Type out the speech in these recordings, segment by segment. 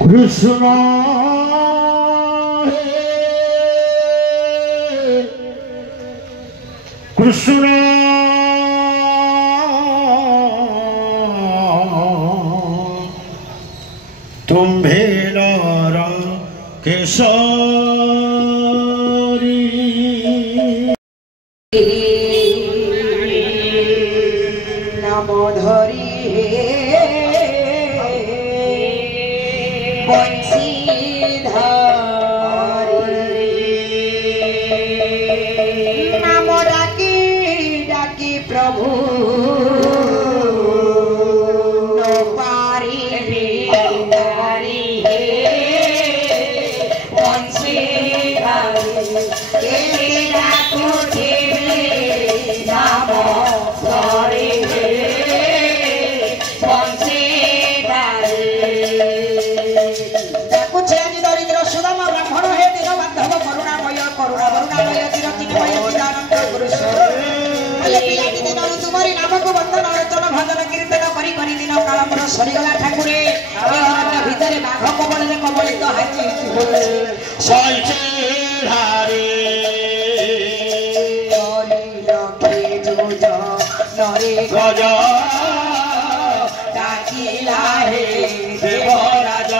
कृष्ण कृष्ण तुम्हें नारा केशरी नाम धरी बंशीधारी नाम डाकी डाकी प्रभु सरीगला ठाकुरे भितर बाघ कबल कबलित हाथी नरे गज डाकिला हे देवराज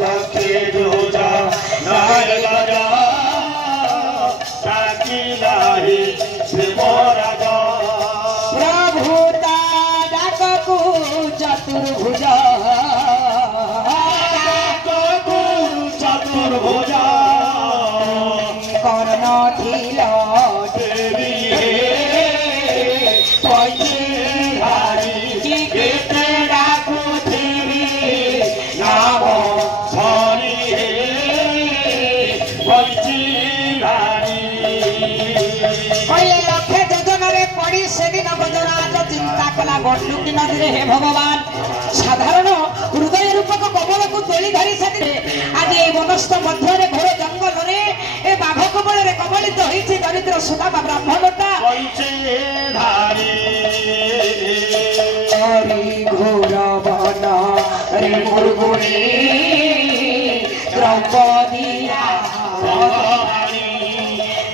लखे जोज नरे गज डाकिला हे देवराज चतुर्भुज चतुर्भुज कर्ण थिल देवी नाम लक्षे योजन पड़ी से दिन बजराज चिंता कला गलु कि नदी हे भगवान साधारण हृदय रूपक कबल को तोली धरी से आज ये वनस्थ मध्य घोर जंगल में ए बाघ कबल कबलित होती दरिद्र सुदामा ब्राह्मणटा घोर वन रे मुर्गुणी द्रौपदी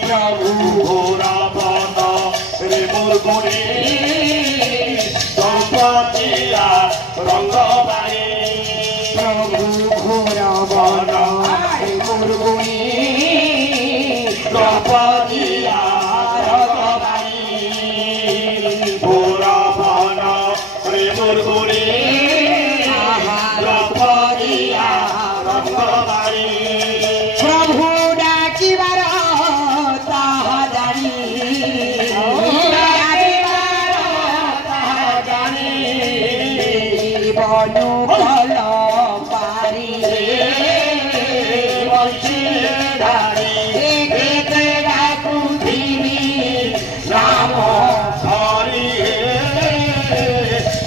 प्रभु घोर वन रे मुर्गुणी द्रौपदिया रंगबाणी प्रभु घोर वन रे मुर्गुणी द्रौपदिया रंगबाणी घोर वन रे मुर्गुणी द्रौपदिया रंगबाणी प्रभु डाकिबार ताहा जानी बनु कल पारी राम हरि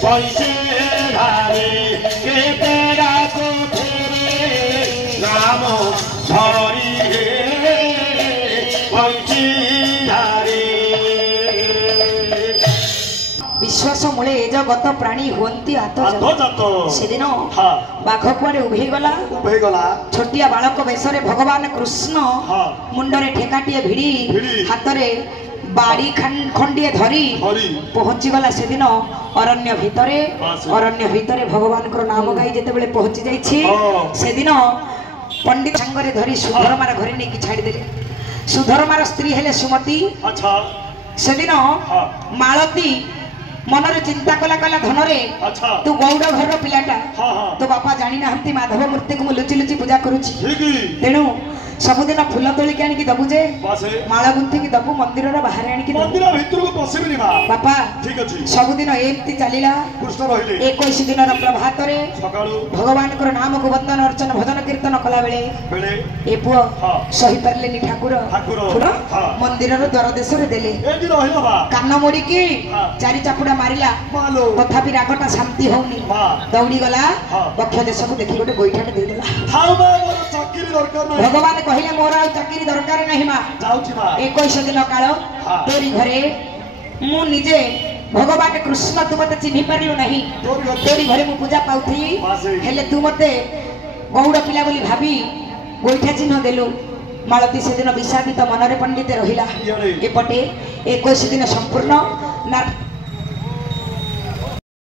बंशीधारी के तेरा राम हरि बंशीधारी विश्वास मूले ए जगत प्राणी हुंती से दिन बाघ कुआरे उभे गला छोटिया बालक बेसरे भगवान कृष्ण मुंडरे ठेकाटिए भिड़ी हाथ रे बाड़ी खंडिए धरी पहुंची गला से दिन अरण्य भितरे भगवान को नाम गाई जेते बेले पहुंची जाइछि से दिन पंडित संगरे धरी सुधर्मार घरे नेकी छाड़ी देले सुधर्मार स्त्री हेले सुमति से दिन मालती मनरे चिंता कला कला धनरे तू गौड़ घर पिलाटा तो बापा जानी ना माधव मूर्ति को लुचि लुचि पूजा करुची तेणु सबुदिन फूल तोलिक आनिकी दबु जे माला गुंथिकी दबु मंदिर बाहर आनिकी मंदिर भितर को पसिबिनी बापा ठीक अछि सबुदिन एमती चलिला कृष्ण रहिले 21 दिनर प्रभात रे सकाळू भगवान को नाम को वंदन अर्चन भजन कीर्तन कला बेले ए पुओ सही परले नि ठाकुर मंदिर रो द्वार देश रे देले एजी रहिला बा कान मोड़ी की चारि चापुडा मारिला तथापि रागटा शांति होउनी दौड़ी गला पक्ष देश को देखि गोटे गोइठाटे दे देला थाउ बा चक्री दरकार नै भगवान कहिले मोर आ चाकरी दरकार नहीं मा जाउची मा 21 दिन काल तोरी घरे मु निजे भगवान कृष्ण तू मते चिन्हि पारिलु नहीं तोरी घरे मु पूजा पाउथी हेले तू मते गौड़ पिला बोली भाभी गोइठा चिन्ह देलु मालती से दिन विषादित मनरे पंडित रहिला एपटे 21 दिन संपूर्ण